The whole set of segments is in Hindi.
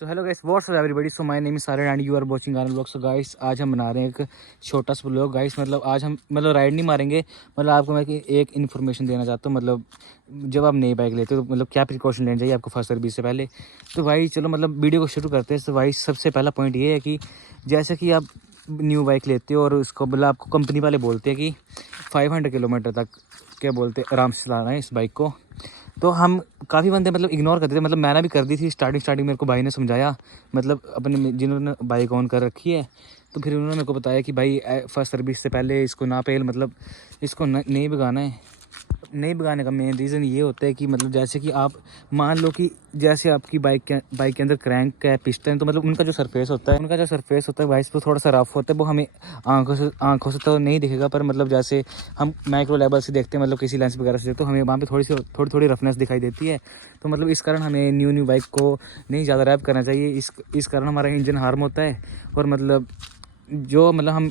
So hello guys, what's up everybody. So my name is Saran and you are watching Aran vlog. So guys, आज हम बना रहे हैं एक छोटा सा व्लॉग। गाइस मतलब आज हम राइड नहीं मारेंगे, मतलब आपको मैं एक इन्फॉर्मेशन देना चाहता हूँ। मतलब जब आप नई बाइक लेते हो तो मतलब क्या प्रिकॉशन लेना चाहिए आपको फर्स्ट सर्विस से पहले। तो भाई चलो मतलब वीडियो को शुरू करते हैं। तो भाई सबसे पहला पॉइंट ये है कि जैसे कि आप न्यू बाइक लेते हो और उसको मतलब आपको कंपनी वाले बोलते हैं कि 500 किलोमीटर तक क्या बोलते हैं आराम से चलाना है इस बाइक को। तो हम काफ़ी बंदे मतलब इग्नोर करते थे, मतलब मैंने भी कर दी थी स्टार्टिंग मेरे को भाई ने समझाया, मतलब अपने जिन्होंने बाइक ऑन कर रखी है। तो फिर उन्होंने मेरे को बताया कि भाई फर्स्ट सर्विस से पहले इसको ना पहले मतलब इसको नहीं भगाना है। नहीं भगाने का मेन रीज़न ये होता है कि मतलब जैसे कि आप मान लो कि जैसे आपकी बाइक के अंदर क्रैंक है, पिस्टन, तो मतलब उनका जो सरफेस होता है भाई इस पर थोड़ा सा रफ होता है। वो हमें आंखों से तो नहीं दिखेगा, पर मतलब जैसे हम माइक्रो लेवल से देखते हैं, मतलब किसी लेंस वगैरह से देखते, तो हमें वहाँ पे थोड़ी रफनेस दिखाई देती है। तो मतलब इस कारण हमें न्यू बाइक को नहीं ज़्यादा रैप करना चाहिए। इस कारण हमारा इंजन हार्म होता है। और मतलब जो मतलब हम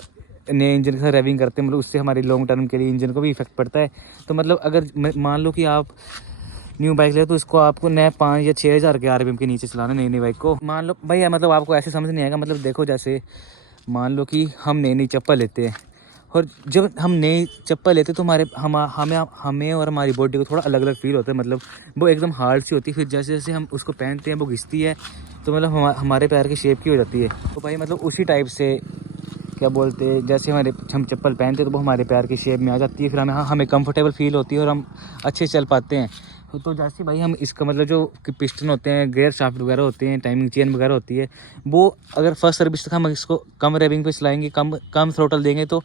नए इंजन के साथ रैविंग करते हैं, मतलब उससे हमारी लॉन्ग टर्म के लिए इंजन को भी इफेक्ट पड़ता है। तो मतलब अगर मान लो कि आप न्यू बाइक ले तो इसको आपको नए 5 या 6 हज़ार के आरपीएम के नीचे चलाना नई बाइक को। मान लो भाई मतलब आपको ऐसे समझ नहीं आएगा। मतलब देखो, जैसे मान लो कि हम नई चप्पल लेते हैं, और जब हम नई चप्पल लेते हैं तो हमें और हमारी बॉडी को थोड़ा अलग अलग फील होता है। मतलब वो एकदम हार्ड सी होती है, फिर जैसे जैसे हम उसको पहनते हैं वो घिसती है, तो मतलब हमारे पैर की शेप की हो जाती है। तो भाई मतलब उसी टाइप से क्या बोलते हैं, जैसे हम चप्पल पहनते हैं तो वो हमारे पैर की शेप में आ जाती है, फिर हमें कंफर्टेबल फील होती है और हम अच्छे चल पाते हैं। तो जैसे भाई हम इसका मतलब जो पिस्टन होते हैं, गियर शाफ्ट वगैरह होते हैं, टाइमिंग चेन वगैरह होती है, वो अगर फर्स्ट सर्विस तक हम इसको कम रेविंग पे चलाएंगे, कम थ्रोटल देंगे, तो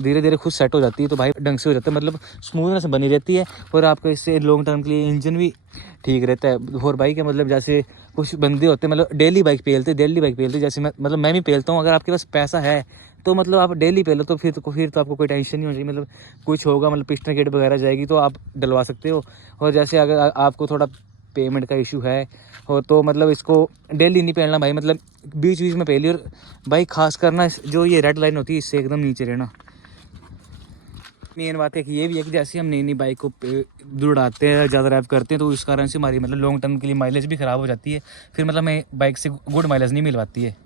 धीरे धीरे खुद सेट हो जाती है। तो भाई ढंग से हो जाता है, मतलब स्मूथनेस बनी रहती है, और आपका इससे लॉन्ग टर्म के लिए इंजन भी ठीक रहता है। और भाई क्या मतलब जैसे कुछ बंदे होते हैं मतलब डेली बाइक पेलते, जैसे मैं भी पेलता हूँ। अगर आपके पास पैसा है तो मतलब आप डेली पेलो, तो फिर तो आपको कोई टेंशन नहीं होनी चाहिए। मतलब कुछ होगा, मतलब पिस्टन किट वगैरह जाएगी तो आप डलवा सकते हो। और जैसे अगर आपको थोड़ा पेमेंट का इशू है हो तो मतलब इसको डेली नहीं पहनना भाई, मतलब बीच बीच में पहली। और भाई खास करना जो ये रेड लाइन होती है इससे एकदम नीचे रहना। मेन बात है कि ये भी है कि जैसे हम नई बाइक को दौड़ाते हैं, ज़्यादा रैप करते हैं, तो इस कारण से हमारी मतलब लॉन्ग टर्म के लिए माइलेज भी ख़राब हो जाती है। फिर मतलब हमें बाइक से गुड माइलेज नहीं मिल पाती है।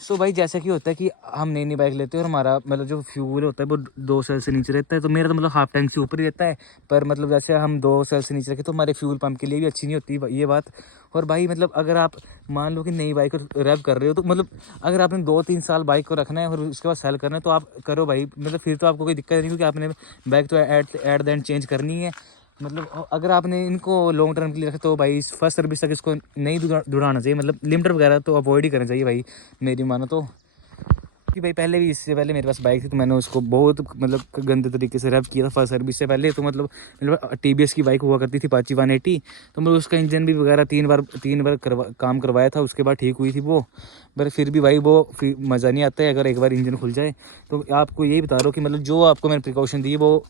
सो भाई जैसा कि होता है कि हम नई बाइक लेते हैं और हमारा मतलब जो फ्यूल होता है वो 2 सेल से नीचे रहता है। तो मेरा तो मतलब हाफ टैंक से ऊपर ही रहता है, पर मतलब जैसे हम 2 सेल से नीचे रखें तो हमारे फ्यूल पंप के लिए भी अच्छी नहीं होती ये बात। और भाई मतलब अगर आप मान लो कि नई बाइक को रैप कर रहे हो, तो मतलब अगर आपने 2-3 साल बाइक को रखना है और उसके बाद सेल करना है तो आप करो भाई। मतलब फिर तो आपको कोई दिक्कत नहीं, क्योंकि आपने बाइक तो एट द एंड चेंज करनी है। मतलब अगर आपने इनको लॉन्ग टर्म के लिए रखा तो भाई फर्स्ट सर्विस तक इसको नहीं दुड़ाना चाहिए। मतलब लिमिटर वगैरह तो अवॉइड ही करना चाहिए भाई, मेरी मानो तो। कि भाई पहले भी इससे पहले मेरे पास बाइक थी, तो मैंने उसको बहुत मतलब गंदे तरीके से रैप किया था फर्स्ट सर्विस से पहले। तो मतलब टीवीएस की बाइक हुआ करती थी अपाची 180, तो मतलब उसका इंजन भी वगैरह 3 बार काम करवाया था, उसके बाद ठीक हुई थी वो। पर फिर भी भाई वो मज़ा नहीं आता है अगर एक बार इंजन खुल जाए। तो आपको यही बता रहा हूँ कि मतलब जो आपको मैंने प्रिकॉशन दी वो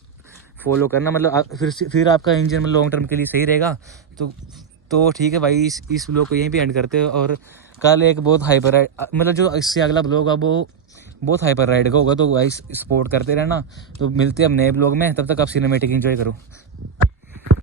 फॉलो करना, मतलब फिर आपका इंजन मतलब लॉन्ग टर्म के लिए सही रहेगा। तो ठीक है भाई, इस ब्लॉग को यहीं पे एंड करते हो। और कल एक बहुत हाइपर राइड, मतलब जो इससे अगला ब्लॉग है वो बहुत हाइपर राइड का होगा, तो भाई सपोर्ट करते रहना। तो मिलते हैं हम नए ब्लॉग में, तब तक आप सिनेमैटिक एंजॉय करो।